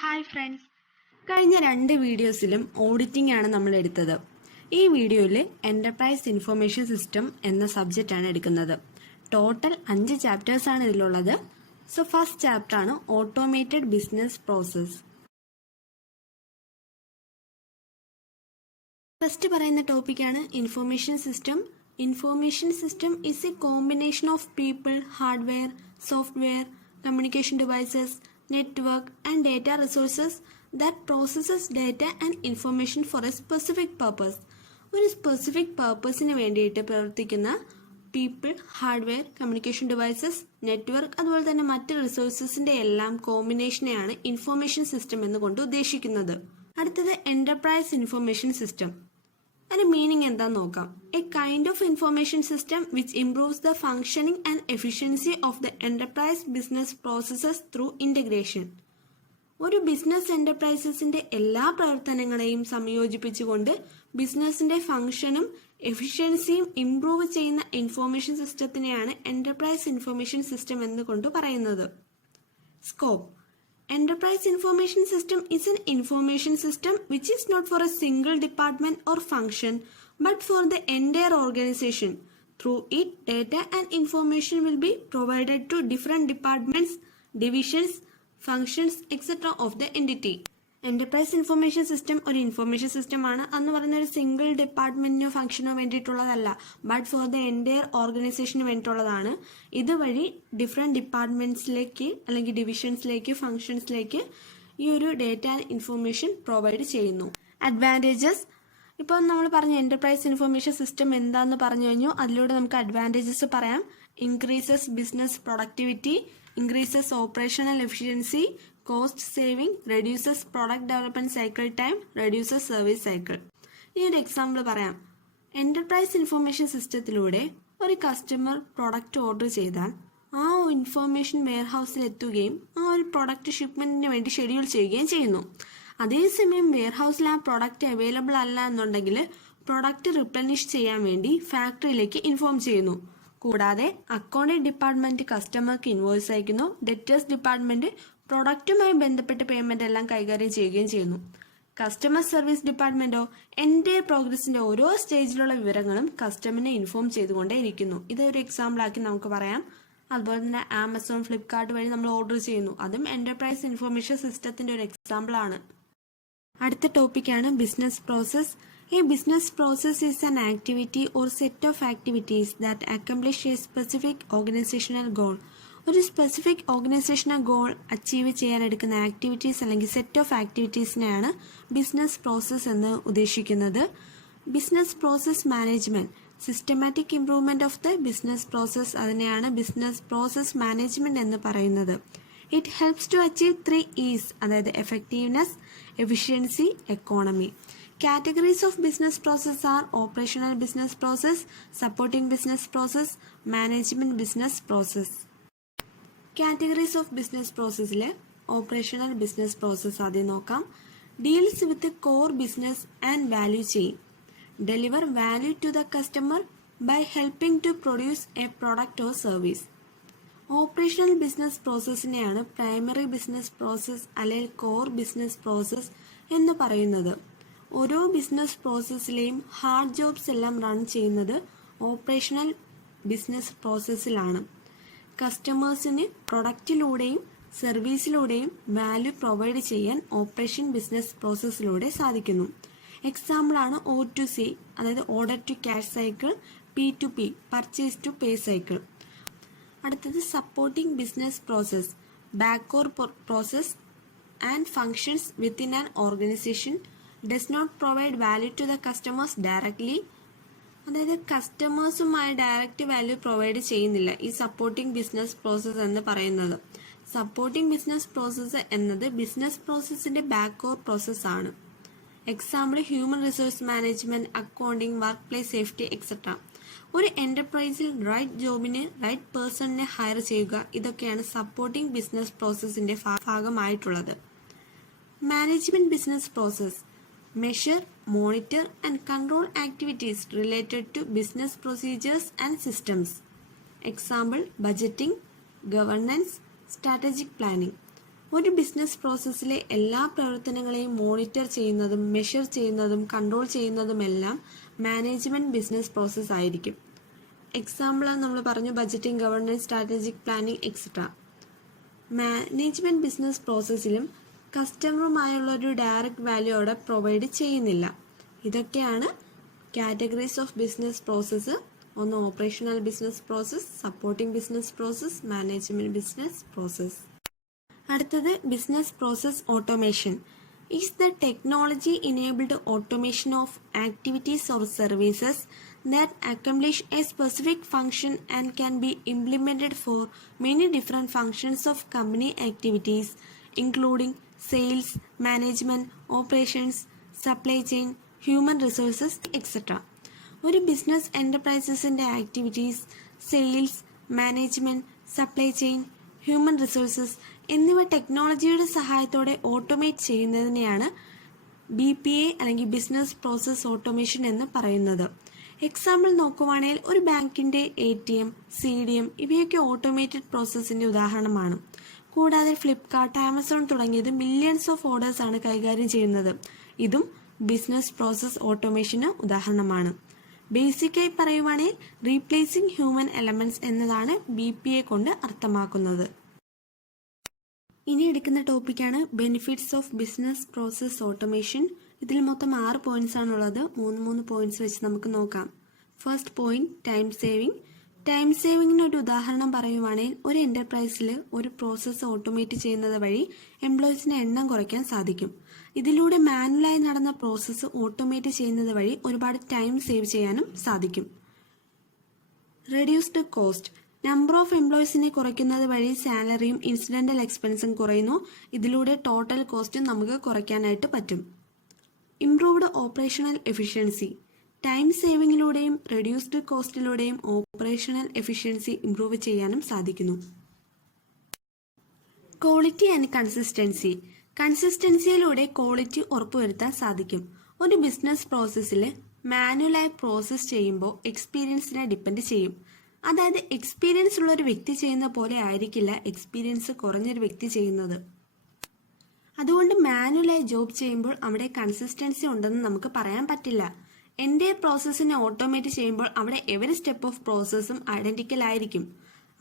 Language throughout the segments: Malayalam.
ഹായ് ഫ്രണ്ട്സ്, കഴിഞ്ഞ 2 വീഡിയോസിലും ഓഡിറ്റിംഗ് ആണ് നമ്മൾ എടുത്തത്. ഈ വീഡിയോയിൽ എന്റർപ്രൈസ് ഇൻഫർമേഷൻ സിസ്റ്റം എന്ന സബ്ജക്റ്റ് ആണ് എടുക്കുന്നത്. ടോട്ടൽ 5 ചാപ്റ്റേഴ്സ് ആണ് ഇതിലുള്ളത്. സോ ഫസ്റ്റ് ചാപ്റ്റർ ആണ് ഓട്ടോമേറ്റഡ് ബിസിനസ് പ്രോസസ്. ഫസ്റ്റ് പറയുന്ന ടോപ്പിക്കാണ് information system. Information system is A combination of people, hardware, software, communication devices, network and data resources that processes data and information for a specific purpose. ഒരു സ്പെസിഫിക് പർപ്പസിന് വേണ്ടിയിട്ട് പ്രവർത്തിക്കുന്ന people, hardware, communication devices, network അതുപോലെ തന്നെ മറ്റ് റിസോഴ്സസിന്റെ എല്ലാം കോമ്പിനേഷനെയാണ് ഇൻഫർമേഷൻ സിസ്റ്റം എന്നുകൊണ്ട് ഉദ്ദേശിക്കുന്നത്. അടുത്തത് എന്റർപ്രൈസ് ഇൻഫർമേഷൻ സിസ്റ്റം. അതിന്റെ മീനിങ് എന്താന്ന് നോക്കാം. A kind of information system which improves the functioning and efficiency of the enterprise business processes through integration. ഒരു ബിസിനസ് എന്റർപ്രൈസസിന്റെ എല്ലാ പ്രവർത്തനങ്ങളെയും സംയോജിപ്പിച്ചുകൊണ്ട് ബിസിനസിന്റെ ഫംഗ്ഷനും എഫിഷ്യൻസിയും ഇംപ്രൂവ് ചെയ്യുന്ന ഇൻഫർമേഷൻ സിസ്റ്റത്തിനെയാണ് എന്റർപ്രൈസ് ഇൻഫർമേഷൻ സിസ്റ്റം എന്നുകൊണ്ട് പറയുന്നത്. Scope. Enterprise information system is an information system which is not for a single department or function but for the entire organization. Through it, data and information will be provided to different departments, divisions, functions, etc. of the entity. Enterprise information system ഒരു ഇൻഫർമേഷൻ സിസ്റ്റം ആണ്. അന്ന് പറയുന്ന ഒരു സിംഗിൾ ഡിപ്പാർട്ട്മെന്റിനോ ഫംഗ്ഷനോ വേണ്ടിയിട്ടുള്ളതല്ല, ബട്ട് ഫോർ ദ എൻറ്റയർ ഓർഗനൈസേഷന് വേണ്ടിയിട്ടുള്ളതാണ്. ഇതുവഴി ഡിഫറെന്റ് ഡിപ്പാർട്ട്മെന്റ്സിലേക്ക് അല്ലെങ്കിൽ ഡിവിഷൻസിലേക്ക്, ഫംഗ്ഷൻസിലേക്ക് ഈ ഒരു ഡേറ്റ ആൻഡ് ഇൻഫർമേഷൻ പ്രൊവൈഡ് ചെയ്യുന്നു. അഡ്വാൻറ്റേജസ്. ഇപ്പം നമ്മൾ പറഞ്ഞ എന്റർപ്രൈസ് ഇൻഫർമേഷൻ സിസ്റ്റം എന്താന്ന് പറഞ്ഞു കഴിഞ്ഞു. അതിലൂടെ നമുക്ക് അഡ്വാൻറ്റേജസ് പറയാം. Increases business productivity, increases operational efficiency, cost saving, reduces product development cycle time, reduces service cycle. ഈ ഒരു എക്സാമ്പിൾ പറയാം. എന്റർപ്രൈസ് ഇൻഫർമേഷൻ സിസ്റ്റത്തിലൂടെ ഒരു കസ്റ്റമർ പ്രൊഡക്റ്റ് ഓർഡർ ചെയ്താൽ ആ ഇൻഫർമേഷൻ വെയർഹൌസിൽ എത്തുകയും ആ ഒരു പ്രൊഡക്റ്റ് ഷിപ്മെന്റിന് വേണ്ടി ഷെഡ്യൂൾ ചെയ്യുകയും ചെയ്യുന്നു. അതേസമയം വെയർഹൌസിൽ ആ പ്രൊഡക്റ്റ് അവൈലബിൾ അല്ല എന്നുണ്ടെങ്കിൽ പ്രൊഡക്റ്റ് റിപ്ലനിഷ് ചെയ്യാൻ വേണ്ടി ഫാക്ടറിയിലേക്ക് ഇൻഫോം ചെയ്യുന്നു. കൂടാതെ അക്കൗണ്ടിംഗ് ഡിപ്പാർട്ട്മെന്റ് കസ്റ്റമർക്ക് ഇൻവോയ്സ് അയക്കുന്നു. ഡെറ്റേഴ്സ് ഡിപ്പാർട്ട്മെന്റ് പ്രൊഡക്റ്റുമായി ബന്ധപ്പെട്ട് പേയ്മെന്റ് എല്ലാം കൈകാര്യം ചെയ്യുകയും ചെയ്യുന്നു. കസ്റ്റമർ സർവീസ് ഡിപ്പാർട്ട്മെന്റോ എന്റെ പ്രോഗ്രസിന്റെ ഓരോ സ്റ്റേജിലുള്ള വിവരങ്ങളും കസ്റ്റമറിനെ ഇൻഫോം ചെയ്തുകൊണ്ടേയിരിക്കുന്നു. ഇതൊരു എക്സാമ്പിൾ ആക്കി നമുക്ക് പറയാം. അതുപോലെ തന്നെ ആമസോൺ, ഫ്ലിപ്കാർട്ട് വഴി നമ്മൾ ഓർഡർ ചെയ്യുന്നു. അതും എന്റർപ്രൈസ് ഇൻഫർമേഷൻ സിസ്റ്റത്തിന്റെ ഒരു എക്സാമ്പിൾ ആണ്. അടുത്ത ടോപ്പിക്കാണ് business process. A business process is an activity or set of activities that accomplish a specific organizational goal. ഒരു സ്പെസിഫിക് ഓർഗനൈസേഷണൽ ഗോൾ അച്ചീവ് ചെയ്യാൻ എടുക്കുന്ന ആക്ടിവിറ്റീസ് അല്ലെങ്കിൽ സെറ്റ് ഓഫ് ആക്ടിവിറ്റീസിനെയാണ് ബിസിനസ് പ്രോസസ് എന്ന് ഉദ്ദേശിക്കുന്നത്. Business process management, systematic improvement of the business process, അതിനെയാണ് ബിസിനസ് പ്രോസസ് മാനേജ്മെന്റ് എന്ന് പറയുന്നത്. It helps to achieve 3 E's, അതായത് effectiveness, efficiency, economy. Categories of business process are operational business process, supporting business process, management business process. Categories of business processile operational business process ആദ്യം നോക്കാം. Deals with the core business and value chain. Deliver value to the customer by helping to produce a product or service. Operational business പ്രോസസ്സിനെയാണ് പ്രൈമറി ബിസിനസ് പ്രോസസ് അല്ലെങ്കിൽ കോർ ബിസിനസ് പ്രോസസ് എന്ന് പറയുന്നത്. ഓരോ ബിസിനസ് പ്രോസസ്സിലെയും ഹാർഡ് ജോബ്സ് എല്ലാം റൺ ചെയ്യുന്നത് ഓപ്പറേഷണൽ ബിസിനസ് പ്രോസസ്സിലാണ്. കസ്റ്റമേഴ്സിന് പ്രൊഡക്റ്റിലൂടെയും സർവീസിലൂടെയും വാല്യൂ പ്രൊവൈഡ് ചെയ്യാൻ ഓപ്പറേഷൻ ബിസിനസ് പ്രോസസ്സിലൂടെ സാധിക്കുന്നു. എക്സാമ്പിളാണ് O2C, അതായത് order to cash cycle, P2P, purchase to pay cycle. അടുത്തത് supporting business process, back or process and functions within an organisation does not provide value to the customers directly, അതായത് കസ്റ്റമേഴ്സുമായി ഡയറക്റ്റ് വാല്യൂ പ്രൊവൈഡ് ചെയ്യുന്നില്ല ഈ സപ്പോർട്ടിംഗ് ബിസിനസ് പ്രോസസ് എന്ന് പറയുന്നത്. സപ്പോർട്ടിംഗ് ബിസിനസ് പ്രോസസ് എന്നത് ബിസിനസ് പ്രോസസ്സിന്റെ ബാക്ക് ഓർ പ്രോസസ് ആണ്. Example human resource management, accounting, workplace safety, etcetera. ഒരു എന്റർപ്രൈസിൽ റൈറ്റ് ജോബിന് റൈറ്റ് പേഴ്സണിനെ ഹയർ ചെയ്യുക, ഇതൊക്കെയാണ് സപ്പോർട്ടിംഗ് ബിസിനസ് പ്രോസസ്സിന്റെ ഭാഗമായിട്ടുള്ളത്. Management business process measure, monitor and control activities related to business procedures and systems. Example, budgeting, governance, strategic planning. ഒരു ബിസിനസ് പ്രോസസ്സിലെ എല്ലാ പ്രവർത്തനങ്ങളെയും മോണിറ്റർ ചെയ്യുന്നതും മെഷർ ചെയ്യുന്നതും കൺട്രോൾ ചെയ്യുന്നതുമെല്ലാം മാനേജ്മെൻറ്റ് ബിസിനസ് പ്രോസസ്സ് ആയിരിക്കും. എക്സാമ്പിൾ നമ്മൾ പറഞ്ഞു budgeting, governance, strategic planning etcetera. Management business പ്രോസസ്സിലും കസ്റ്റമറുമായുള്ള ഒരു ഡയറക്റ്റ് വാല്യൂ അവിടെ പ്രൊവൈഡ് ചെയ്യുന്നില്ല. ഇതൊക്കെയാണ് കാറ്റഗറീസ് ഓഫ് ബിസിനസ് പ്രോസസ്സ്. ഒന്ന് operational business process, supporting business process, management business process. അടുത്തത് business process automation. Is the technology enabled automation of activities or services that accomplish a specific function and can be implemented for many different functions of company activities, including sales, management, operations, supply chain, human resources, etc. ഒരു ബിസിനസ് എന്റർപ്രൈസസിൻ്റെ activities, sales, management, supply chain, human resources എന്നിവ ടെക്നോളജിയുടെ സഹായത്തോടെ ഓട്ടോമേറ്റ് ചെയ്യുന്നതിനെയാണ് BPA അല്ലെങ്കിൽ ബിസിനസ് പ്രോസസ് ഓട്ടോമേഷൻ എന്ന് പറയുന്നത്. എക്സാമ്പിൾ നോക്കുവാണെങ്കിൽ ഒരു ബാങ്കിൻ്റെ ATM, CDM ഇവയൊക്കെ ഓട്ടോമേറ്റഡ് പ്രോസസ്സിൻ്റെ ഉദാഹരണമാണ്. കൂടാതെ ഫ്ലിപ്കാർട്ട്, ആമസോൺ തുടങ്ങിയത് മില്യൺസ് ഓഫ് ഓർഡേഴ്സ് ആണ് കൈകാര്യം ചെയ്യുന്നത്. ഇതും ബിസിനസ് പ്രോസസ് ഓട്ടോമേഷന് ഉദാഹരണമാണ്. ബേസിക്കായി പറയുവാണെങ്കിൽ റീപ്ലേസിംഗ് ഹ്യൂമൻ എലമെന്റ്സ് എന്നതാണ് BPA കൊണ്ട് അർത്ഥമാക്കുന്നത്. ഇനി എടുക്കുന്ന ടോപ്പിക്കാണ് benefits of business process automation. ഇതിൽ മൊത്തം 6 പോയിന്റ്സ് ആണുള്ളത്. 3 പോയിന്റ്സ് വെച്ച് നമുക്ക് നോക്കാം. First point time saving. Time സേവിങ്ങിന് ഒരു ഉദാഹരണം പറയുവാണെങ്കിൽ ഒരു എന്റർപ്രൈസിൽ ഒരു പ്രോസസ്സ് ഓട്ടോമേറ്റ് ചെയ്യുന്നത് വഴി എംപ്ലോയീസിന്റെ എണ്ണം കുറയ്ക്കാൻ സാധിക്കും. ഇതിലൂടെ മാനുവലായി നടന്ന പ്രോസസ്സ് ഓട്ടോമേറ്റ് ചെയ്യുന്നത് വഴി ഒരുപാട് ടൈം സേവ് ചെയ്യാനും സാധിക്കും. Reduced cost. നമ്പർ ഓഫ് എംപ്ലോയീസിനെ കുറയ്ക്കുന്നത് വഴി സാലറിയും ഇൻസിഡന്റൽ എക്സ്പെൻസും കുറയുന്നു. ഇതിലൂടെ ടോട്ടൽ കോസ്റ്റും നമുക്ക് കുറയ്ക്കാനായിട്ട് പറ്റും. Improved operational efficiency. ടൈം സേവിങ്ങിലൂടെയും റെഡ്യൂസ്ഡ് കോസ്റ്റിലൂടെയും ഓപ്പറേഷണൽ എഫിഷ്യൻസി ഇംപ്രൂവ് ചെയ്യാനും സാധിക്കുന്നു. Quality and consistency. കൺസിസ്റ്റൻസിയിലൂടെ ക്വാളിറ്റി ഉറപ്പുവരുത്താൻ സാധിക്കും. ഒരു ബിസിനസ് പ്രോസസ്സിൽ മാനുവലായി പ്രോസസ്സ് ചെയ്യുമ്പോൾ എക്സ്പീരിയൻസിനെ ഡിപ്പെൻഡ് ചെയ്യും. അതായത് എക്സ്പീരിയൻസ് ഉള്ള ഒരു വ്യക്തി ചെയ്യുന്ന പോലെ ആയിരിക്കില്ല എക്സ്പീരിയൻസ് കുറഞ്ഞൊരു വ്യക്തി ചെയ്യുന്നത്. അതുകൊണ്ട് മാനുവലായി ജോബ് ചെയ്യുമ്പോൾ അവിടെ കൺസിസ്റ്റൻസി ഉണ്ടെന്ന് നമുക്ക് പറയാൻ പറ്റില്ല. എൻ്റെ പ്രോസസ്സിനെ ഓട്ടോമേറ്റ് ചെയ്യുമ്പോൾ അവിടെ എവരി സ്റ്റെപ്പ് ഓഫ് പ്രോസസ്സും ഐഡന്റിക്കൽ ആയിരിക്കും.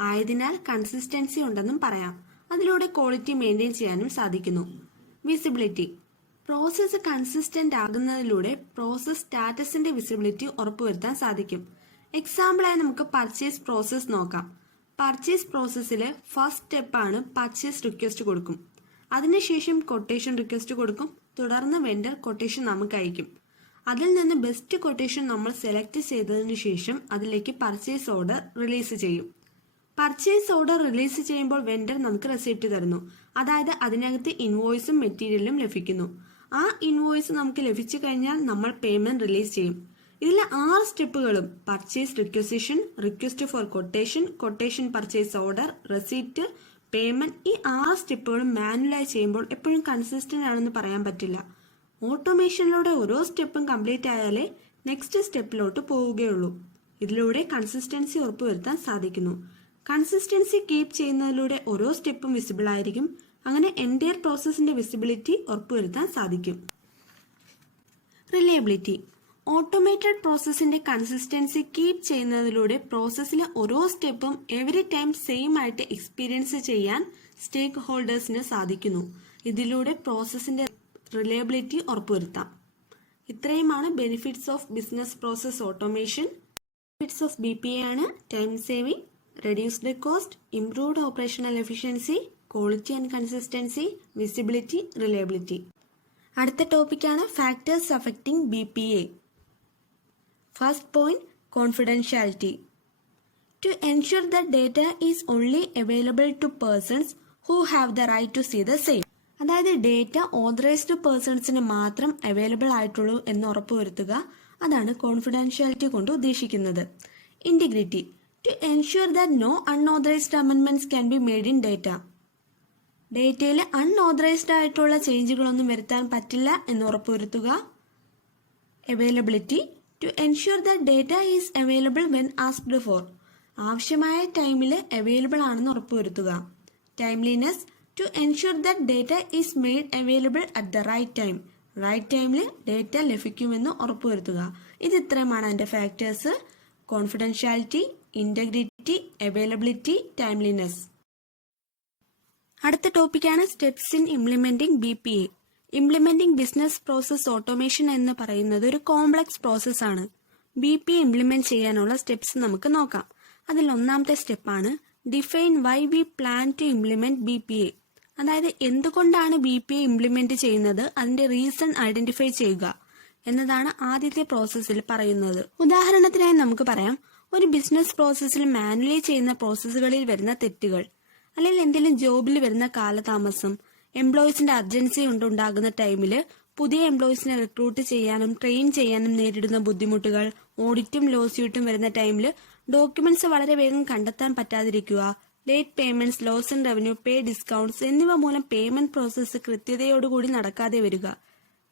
ആയതിനാൽ കൺസിസ്റ്റൻസി ഉണ്ടെന്നും പറയാം. അതിലൂടെ ക്വാളിറ്റി മെയിൻറ്റെയിൻ ചെയ്യാനും സാധിക്കുന്നു. വിസിബിലിറ്റി. പ്രോസസ്സ് കൺസിസ്റ്റന്റ് ആകുന്നതിലൂടെ പ്രോസസ് സ്റ്റാറ്റസിന്റെ വിസിബിലിറ്റി ഉറപ്പുവരുത്താൻ സാധിക്കും. എക്സാമ്പിളായി നമുക്ക് പർച്ചേസ് പ്രോസസ് നോക്കാം. പർച്ചേസ് പ്രോസസ്സിൽ ഫസ്റ്റ് സ്റ്റെപ്പാണ് പർച്ചേസ് റിക്വസ്റ്റ് കൊടുക്കും. അതിനുശേഷം കൊട്ടേഷൻ റിക്വസ്റ്റ് കൊടുക്കും. തുടർന്ന് വെണ്ടർ കൊട്ടേഷൻ നമുക്ക് അയക്കും. അതിൽ നിന്ന് ബെസ്റ്റ് കൊട്ടേഷൻ നമ്മൾ സെലക്ട് ചെയ്തതിനു ശേഷം അതിലേക്ക് പർച്ചേസ് ഓർഡർ റിലീസ് ചെയ്യും. പർച്ചേസ് ഓർഡർ റിലീസ് ചെയ്യുമ്പോൾ വെണ്ടർ നമുക്ക് റെസിപ്റ്റ് തരുന്നു. അതായത് അതിനകത്ത് ഇൻവോയ്സും മെറ്റീരിയലും ലഭിക്കുന്നു. ആ ഇൻവോയ്സ് നമുക്ക് ലഭിച്ചു കഴിഞ്ഞാൽ നമ്മൾ പേയ്മെന്റ് റിലീസ് ചെയ്യും. ഇതിലെ 6 സ്റ്റെപ്പുകളും purchase requisition, request for quotation, quotation purchase order, receipt, payment, ഈ 6 സ്റ്റെപ്പുകളും മാനുവലായി ചെയ്യുമ്പോൾ എപ്പോഴും കൺസിസ്റ്റന്റ് ആണെന്ന് പറയാൻ പറ്റില്ല. ഓട്ടോമേഷനിലൂടെ ഓരോ സ്റ്റെപ്പും കംപ്ലീറ്റ് ആയാലേ നെക്സ്റ്റ് സ്റ്റെപ്പിലോട്ട് പോവുകയുള്ളൂ. ഇതിലൂടെ കൺസിസ്റ്റൻസി ഉറപ്പുവരുത്താൻ സാധിക്കുന്നു. കൺസിസ്റ്റൻസി കീപ്പ് ചെയ്യുന്നതിലൂടെ ഓരോ സ്റ്റെപ്പും വിസിബിൾ ആയിരിക്കും. അങ്ങനെ എൻറ്റയർ പ്രോസസ്സിന്റെ വിസിബിലിറ്റി ഉറപ്പുവരുത്താൻ സാധിക്കും. റിലയബിലിറ്റി. ഓട്ടോമേറ്റഡ് പ്രോസസ്സിന്റെ കൺസിസ്റ്റൻസി കീപ്പ് ചെയ്യുന്നതിലൂടെ പ്രോസസ്സിലെ ഓരോ സ്റ്റെപ്പും എവറി ടൈം സെയിം ആയിട്ട് എക്സ്പീരിയൻസ് ചെയ്യാൻ സ്റ്റേക്ക് ഹോൾഡേഴ്സിന് സാധിക്കുന്നു. ഇതിലൂടെ പ്രോസസ്സിന്റെ റിലയബിലിറ്റി ഉറപ്പുവരുത്താം. ഇത്രയുമാണ് benefits of business process automation. Benefits of BPA ആണ് time saving, reduced cost, improved operational efficiency, quality and consistency, visibility, reliability. അടുത്ത ടോപ്പിക്കാണ് factors affecting BPA. First point confidentiality. To ensure that data is only available to persons who have the right to see the same. അതായത് ഡേറ്റ ഓതറൈസ്ഡ് പേഴ്സൺസിന് മാത്രം അവൈലബിൾ ആയിട്ടുള്ളൂ എന്ന് ഉറപ്പുവരുത്തുക. അതാണ് കോൺഫിഡൻഷ്യാലിറ്റി കൊണ്ട് ഉദ്ദേശിക്കുന്നത്. Integrity. To ensure that no unauthorised amendments can be made in data. ഡേറ്റയിൽ അൺഓതറൈസ്ഡ് ആയിട്ടുള്ള ചേഞ്ചുകളൊന്നും വരുത്താൻ പറ്റില്ല എന്ന് ഉറപ്പുവരുത്തുക. Availability. To ensure that data is available when asked for. ആവശ്യമായ ടൈമിൽ അവൈലബിൾ ആണെന്ന് ഉറപ്പുവരുത്തുക. Timeliness. To ensure that data is made available at the right time. Right ടൈമിൽ ഡേറ്റ ലഭിക്കുമെന്ന് ഉറപ്പുവരുത്തുക. ഇത് ഇത്രയുമാണ് അതിൻ്റെ factors: confidentiality, integrity, availability, timeliness. അടുത്ത ടോപ്പിക്കാണ് steps in implementing BPA. Implementing business process automation എന്ന് പറയുന്നത് ഒരു കോംപ്ലക്സ് പ്രോസസ്സാണ്. BPA ഇംപ്ലിമെന്റ് ചെയ്യാനുള്ള സ്റ്റെപ്സ് നമുക്ക് നോക്കാം. അതിൽ ഒന്നാമത്തെ സ്റ്റെപ്പാണ് define why we plan to implement BPA. അതായത് എന്തുകൊണ്ടാണ് BPA ഇംപ്ലിമെന്റ് ചെയ്യുന്നത്, അതിന്റെ റീസൺ ഐഡന്റിഫൈ ചെയ്യുക എന്നതാണ് ആദ്യത്തെ പ്രോസസ്സിൽ പറയുന്നത്. ഉദാഹരണത്തിനായി നമുക്ക് പറയാം, ഒരു ബിസിനസ് പ്രോസസ്സിൽ മാനുവലി ചെയ്യുന്ന പ്രോസസ്സുകളിൽ വരുന്ന തെറ്റുകൾ, അല്ലെങ്കിൽ എന്തെങ്കിലും ജോബിൽ വരുന്ന കാലതാമസം, എംപ്ലോയീസിന്റെ അർജൻസി കൊണ്ടുണ്ടാകുന്ന ടൈമില് പുതിയ എംപ്ലോയീസിനെ റിക്രൂട്ട് ചെയ്യാനും ട്രെയിൻ ചെയ്യാനും നേരിടുന്ന ബുദ്ധിമുട്ടുകൾ, ഓഡിറ്റും ലോസ്യൂട്ടും വരുന്ന ടൈമില് ഡോക്യുമെന്റ്സ് വളരെ വേഗം കണ്ടെത്താൻ പറ്റാതിരിക്കുക, late payments, loss in revenue, pay discounts എന്നിവ മൂലം പേയ്മെന്റ് പ്രോസസ്സ് കൃത്യതയോടുകൂടി നടക്കാതെ വരിക.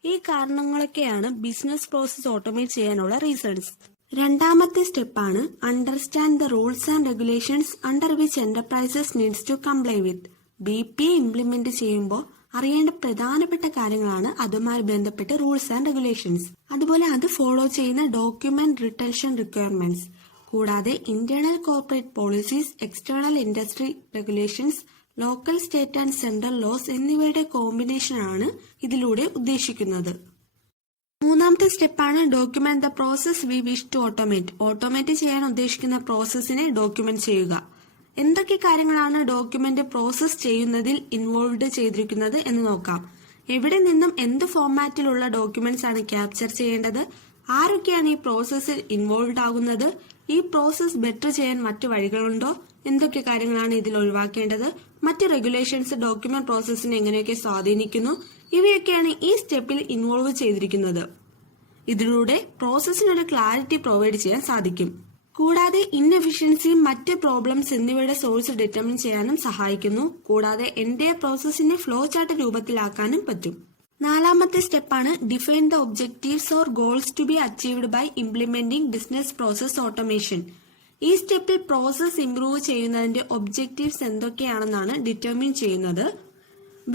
ഈ കാരണങ്ങളൊക്കെയാണ് ബിസിനസ് പ്രോസസ് ഓട്ടോമേറ്റ് ചെയ്യാനുള്ള റീസൺസ്. രണ്ടാമത്തെ സ്റ്റെപ്പാണ് understand the rules and regulations under which enterprises needs to comply with. BPA implement ചെയ്യുമ്പോൾ അറിയേണ്ട പ്രധാനപ്പെട്ട കാര്യങ്ങളാണ് അതുമായി ബന്ധപ്പെട്ട റൂൾസ് ആൻഡ് റെഗുലേഷൻസ്. അതുപോലെ അത് ഫോളോ ചെയ്യുന്ന ഡോക്യുമെന്റ് റിട്ടൻഷൻ റിക്വയർമെന്റ്സ്, കൂടാതെ internal corporate policies, external industry regulations, local, state and central laws എന്നിവയുടെ കോമ്പിനേഷനാണ് ഇതിലൂടെ ഉദ്ദേശിക്കുന്നത്. മൂന്നാമത്തെ സ്റ്റെപ്പാണ് document the process we wish to automate. Automate ചെയ്യാൻ ഉദ്ദേശിക്കുന്ന പ്രോസസ്സിനെ ഡോക്യുമെന്റ് ചെയ്യുക. എന്തൊക്കെ കാര്യങ്ങളാണ് ഡോക്യുമെന്റ് പ്രോസസ് ചെയ്യുന്നതിൽ ഇൻവോൾവ് ചെയ്തിരിക്കുന്നത് എന്ന് നോക്കാം. എവിടെ നിന്നും എന്ത് ഫോർമാറ്റിലുള്ള ഡോക്യുമെന്റ്സ് ആണ് ക്യാപ്ചർ ചെയ്യേണ്ടത്, ആരൊക്കെയാണ് ഈ പ്രോസസ്സിൽ ഇൻവോൾവ് ആകുന്നത്, ഈ പ്രോസസ് ബെറ്റർ ചെയ്യാൻ മറ്റു വഴികളുണ്ടോ, എന്തൊക്കെ കാര്യങ്ങളാണ് ഇതിൽ ഒഴിവാക്കേണ്ടത്, മറ്റ് റെഗുലേഷൻസ് ഡോക്യുമെന്റ് പ്രോസസ്സിനെ എങ്ങനെയൊക്കെ സ്വാധീനിക്കുന്നു, ഇവയൊക്കെയാണ് ഈ സ്റ്റെപ്പിൽ ഇൻവോൾവ് ചെയ്തിരിക്കുന്നത്. ഇതിലൂടെ പ്രോസസ്സിനൊരു ക്ലാരിറ്റി പ്രൊവൈഡ് ചെയ്യാൻ സാധിക്കും. കൂടാതെ ഇൻഎഫിഷ്യൻസിയും മറ്റ് പ്രോബ്ലംസ് എന്നിവയുടെ സോഴ്സ് ഡിറ്റർമിൻ ചെയ്യാനും സഹായിക്കുന്നു. കൂടാതെ എൻറ്റയർ പ്രോസസ്സിനെ ഫ്ലോ ചാർട്ട് രൂപത്തിലാക്കാനും പറ്റും. നാലാമത്തെ സ്റ്റെപ്പാണ് define the objectives or goals to be achieved by implementing business process automation. ഈ സ്റ്റെപ്പിൽ പ്രോസസ് ഇംപ്രൂവ് ചെയ്യുന്നതിന്റെ ഒബ്ജക്റ്റീവ്സ് എന്തൊക്കെയാണെന്നാണ് ഡിറ്റർമിൻ ചെയ്യുന്നത്.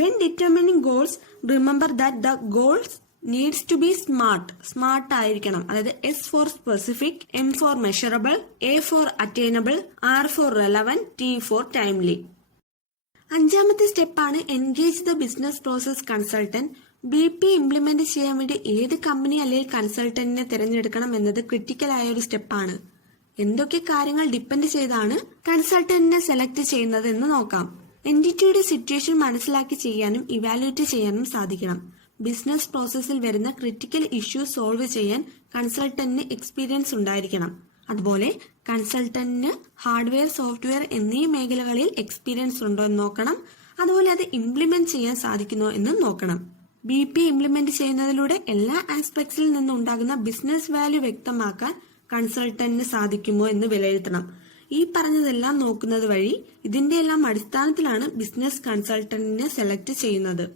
When determining goals, remember that the goals needs to be smart ആയിരിക്കണം. അതായത് S for specific, M for measurable, A for attainable, R for relevant, T for timely. അഞ്ചാമത്തെ സ്റ്റെപ്പാണ് engage the business process consultant. BPA implement ചെയ്യാൻ വേണ്ടി ഏത് കമ്പനി അല്ലെങ്കിൽ കൺസൾട്ടന്റിനെ തിരഞ്ഞെടുക്കണം എന്നത് ക്രിട്ടിക്കൽ ആയ ഒരു സ്റ്റെപ്പാണ്. എന്തൊക്കെ കാര്യങ്ങൾ ഡിപ്പെൻഡ് ചെയ്താണ് കൺസൾട്ടന്റിനെ സെലക്ട് ചെയ്യുന്നത് എന്ന് നോക്കാം. എന്റിറ്റിയുടെ സിറ്റുവേഷൻ മനസ്സിലാക്കി ചെയ്യാനും ഇവാലുവേറ്റ് ചെയ്യാനും സാധിക്കണം. ബിസിനസ് പ്രോസസ്സിൽ വരുന്ന ക്രിട്ടിക്കൽ ഇഷ്യൂ സോൾവ് ചെയ്യാൻ കൺസൾട്ടന്റിന് എക്സ്പീരിയൻസ് ഉണ്ടായിരിക്കണം. അതുപോലെ കൺസൾട്ടന്റിന് ഹാർഡ്വെയർ, സോഫ്റ്റ്വെയർ എന്നീ മേഖലകളിൽ എക്സ്പീരിയൻസ് ഉണ്ടോ എന്ന് നോക്കണം. അതുപോലെ അത് ഇംപ്ലിമെന്റ് ചെയ്യാൻ സാധിക്കുമോ എന്നും നോക്കണം. BPA ഇംപ്ലിമെന്റ് ചെയ്യുന്നതിലൂടെ എല്ലാ ആസ്പെക്ട്സിൽ നിന്നുണ്ടാകുന്ന ബിസിനസ് വാല്യൂ വ്യക്തമാക്കാൻ കൺസൾട്ടന്റിന് സാധിക്കുമോ എന്ന് വിലയിരുത്തണം. ഈ പറഞ്ഞതെല്ലാം നോക്കുന്നത് വഴി ഇതിന്റെ എല്ലാം അടിസ്ഥാനത്തിലാണ് ബിസിനസ് കൺസൾട്ടന്റിനെ സെലക്ട് ചെയ്യുന്നത്.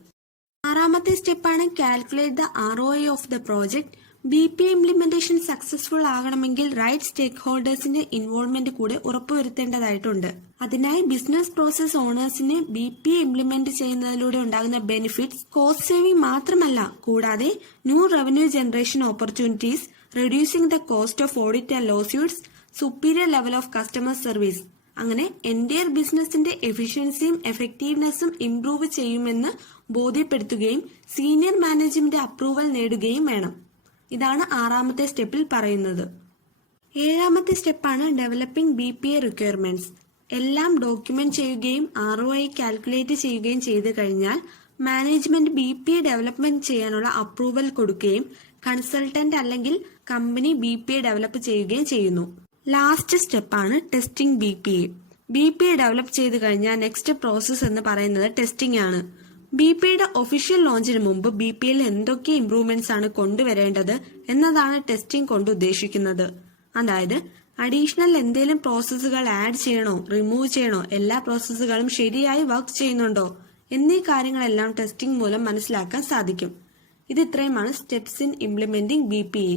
ആറാമത്തെ സ്റ്റെപ്പാണ് calculate the ROI of the project. BPA implementation successful ആകണമെങ്കിൽ റൈറ്റ് സ്റ്റേക്ക് ഹോൾഡേഴ്സിന്റെ ഇൻവോൾവ്മെന്റ് കൂടെ ഉറപ്പുവരുത്തേണ്ടതായിട്ടുണ്ട്. അതിനായി ബിസിനസ് പ്രോസസ് ഓണേഴ്സിന് BPA ഇംപ്ലിമെന്റ് ചെയ്യുന്നതിലൂടെ ഉണ്ടാകുന്ന ബെനിഫിറ്റ്സ് കോസ്റ്റ് സേവിംഗ് മാത്രമല്ല, കൂടാതെ new revenue generation opportunities, reducing the cost of audit and lawsuits, superior level of customer service, അങ്ങനെ എൻറ്റയർ ബിസിനസിന്റെ എഫിഷ്യൻസിയും എഫക്റ്റീവ്നെസ്സും ഇംപ്രൂവ് ചെയ്യുമെന്ന് ബോധ്യപ്പെടുത്തുകയും സീനിയർ മാനേജ്മെന്റ് അപ്രൂവൽ നേടുകയും വേണം. ഇതാണ് ആറാമത്തെ സ്റ്റെപ്പിൽ പറയുന്നത്. ഏഴാമത്തെ സ്റ്റെപ്പാണ് ഡെവലപ്പിംഗ് BPA റിക്വയർമെന്റ്സ്. എല്ലാം ഡോക്യുമെന്റ് ചെയ്യുകയും ROI കാൽക്കുലേറ്റ് ചെയ്യുകയും ചെയ്തു കഴിഞ്ഞാൽ മാനേജ്മെന്റ് BPA ഡെവലപ്മെന്റ് ചെയ്യാനുള്ള അപ്രൂവൽ കൊടുക്കുകയും കൺസൾട്ടന്റ് അല്ലെങ്കിൽ കമ്പനി BPA ഡെവലപ്പ് ചെയ്യുകയും ചെയ്യുന്നു. ലാസ്റ്റ് സ്റ്റെപ്പാണ് ടെസ്റ്റിംഗ് BPA ഡെവലപ്പ് ചെയ്ത് കഴിഞ്ഞാൽ നെക്സ്റ്റ് പ്രോസസ് എന്ന് പറയുന്നത് ടെസ്റ്റിംഗ് ആണ്. BPAയുടെ ഒഫീഷ്യൽ ലോഞ്ചിന് മുമ്പ് BPAയിൽ എന്തൊക്കെ ഇംപ്രൂവ്മെന്റ്സ് ആണ് കൊണ്ടുവരേണ്ടത് എന്നതാണ് ടെസ്റ്റിംഗ് കൊണ്ട് ഉദ്ദേശിക്കുന്നത്. അതായത് അഡീഷണൽ എന്തെങ്കിലും പ്രോസസ്സുകൾ ആഡ് ചെയ്യണോ, റിമൂവ് ചെയ്യണോ, എല്ലാ പ്രോസസ്സുകളും ശരിയായി വർക്ക് ചെയ്യുന്നുണ്ടോ എന്നീ കാര്യങ്ങളെല്ലാം ടെസ്റ്റിംഗ് മൂലം മനസ്സിലാക്കാൻ സാധിക്കും. ഇത് ഇത്രയുമാണ് steps in implementing BPA.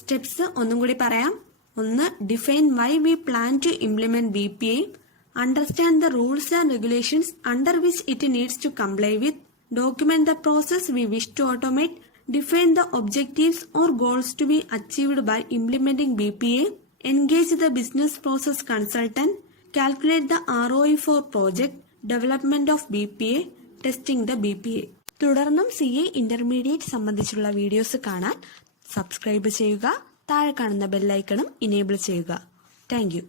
Steps ഒന്നും കൂടി പറയാം. ഒന്ന്, define why we plan to implement BPA. understand the rules and regulations under which it needs to comply with, document the process we wish to automate, define the objectives or goals to be achieved by implementing BPA, engage the business process consultant, calculate the ROI for project, development of BPA, testing the BPA. തുടർന്നും CA ഇന്റർമീഡിയറ്റ് സംബന്ധിച്ചുള്ള വീഡിയോസ് കാണാൻ സബ്സ്ക്രൈബ് ചെയ്യുക, താഴെ കാണുന്ന ബെല്ലൈക്കണും ഇനേബിൾ ചെയ്യുക. Thank you.